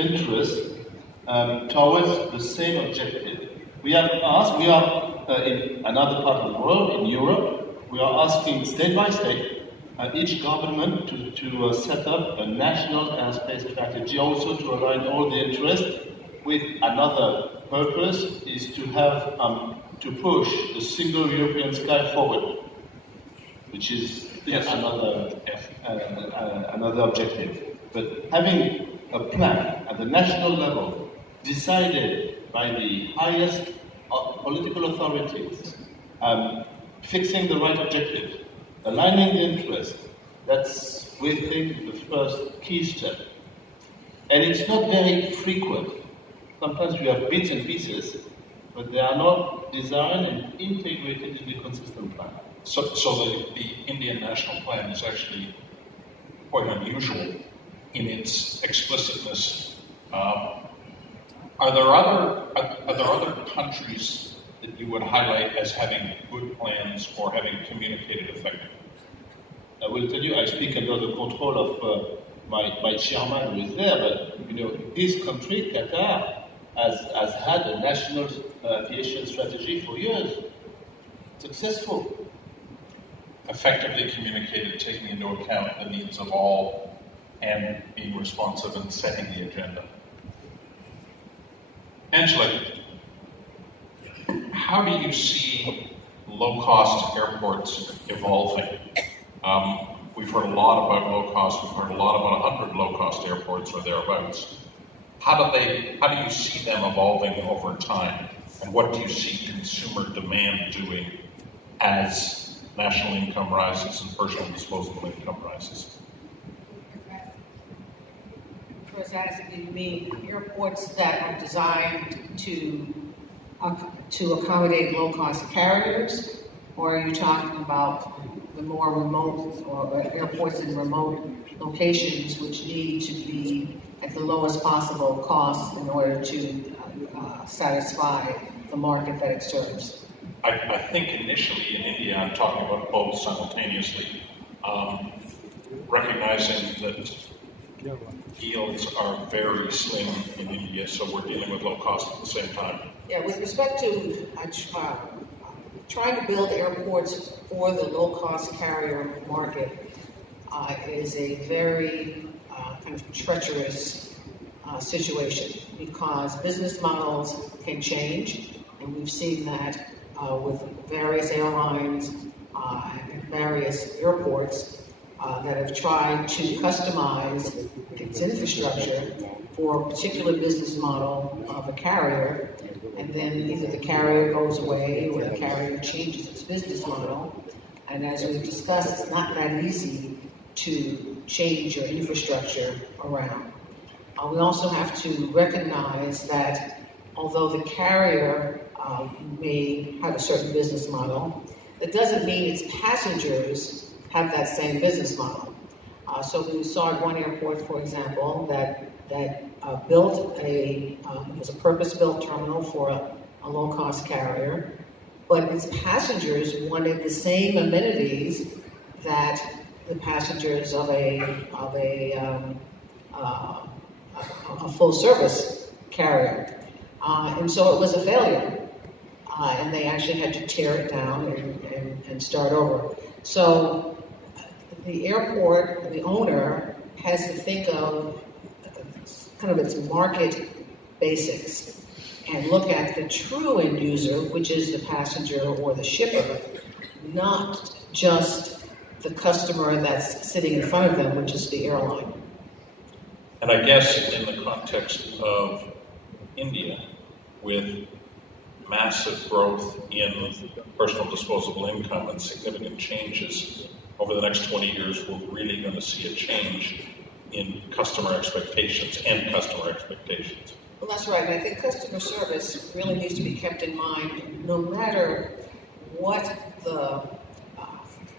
interest towards the same objective. We are in another part of the world, in Europe, we are asking state by state each government to set up a national airspace strategy, also to align all the interests with another purpose, is to have to push the single European sky forward, which is another objective. But having a plan at the national level decided by the highest political authorities, fixing the right objective, aligning the interest, that's, we think, the first key step. And it's not very frequent. Sometimes we have bits and pieces, but they are not designed and integrated in the consistent plan. So the Indian National Plan is actually quite unusual in its explicitness. Are there other countries that you would highlight as having good plans or having communicated effectively? I will tell you, I speak under the control of my chairman who is there, but this country, Qatar, has had a national aviation strategy for years. Successful. Effectively communicated, taking into account the needs of all and being responsive and setting the agenda. Angela, how do you see low-cost airports evolving? We've heard a lot about low cost. We've heard a lot about 100 low-cost airports or thereabouts. How do you see them evolving over time? And what do you see consumer demand doing as national income rises and personal disposable income rises? Was asking me airports that are designed to accommodate low-cost carriers, or are you talking about the more remote or airports in remote locations which need to be at the lowest possible cost in order to satisfy the market that it serves? I think initially in India, I'm talking about both simultaneously, recognizing that yields are very slim in India, so we're dealing with low cost at the same time. Yeah, with respect to trying to build airports for the low-cost carrier market is a very kind of treacherous situation, because business models can change, and we've seen that with various airlines and various airports that have tried to customize its infrastructure for a particular business model of a carrier, and then either the carrier goes away or the carrier changes its business model. And as we've discussed, it's not that easy to change your infrastructure around. We also have to recognize that although the carrier may have a certain business model, that doesn't mean its passengers have that same business model. So we saw at one airport, for example, that built it was a purpose-built terminal for a low-cost carrier, but its passengers wanted the same amenities that the passengers of a full-service carrier, and so it was a failure, and they actually had to tear it down and start over. So the airport, the owner, has to think of kind of its market basics and look at the true end user, which is the passenger or the shipper, not just the customer that's sitting in front of them, which is the airline. And I guess in the context of India, with massive growth in personal disposable income and significant changes over the next 20 years, we're really going to see a change in customer expectations and customer expectations. Well, that's right. And I think customer service really needs to be kept in mind, no matter what the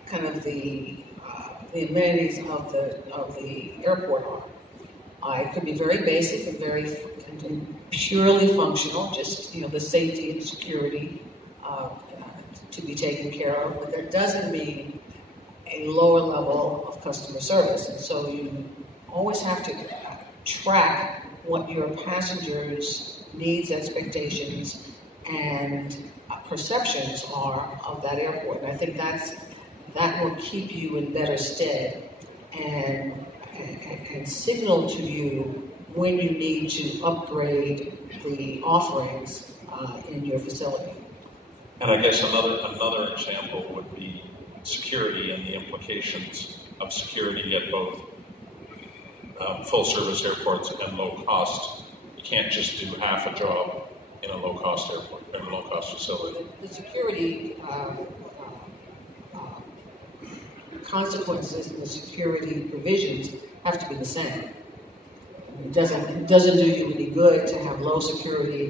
kind of the amenities of the airport are. It could be very basic and very purely functional, just the safety and security to be taken care of. But that doesn't mean a lower level of customer service, and so you always have to track what your passengers' needs, expectations, and perceptions are of that airport. And I think that will keep you in better stead and signal to you when you need to upgrade the offerings in your facility. And I guess another example would be security and the implications of security at both full-service airports and low-cost. You can't just do half a job in a low-cost airport, in a low-cost facility. The security consequences and the security provisions have to be the same. It doesn't do you any good to have low security